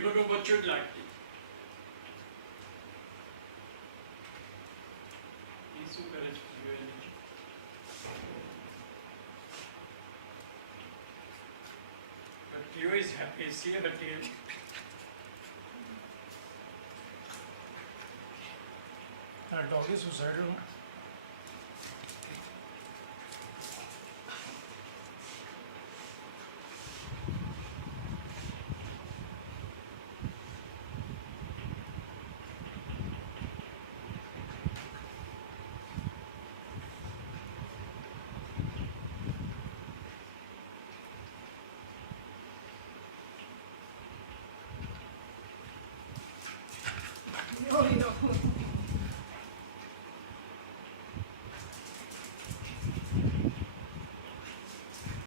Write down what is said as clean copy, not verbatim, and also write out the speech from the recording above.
બચ્ચું જ લાગતી એ શું કરે છે જોઈ લેજો. But Cleo is happy. See her tail. Dog is suicidal. Oh, no.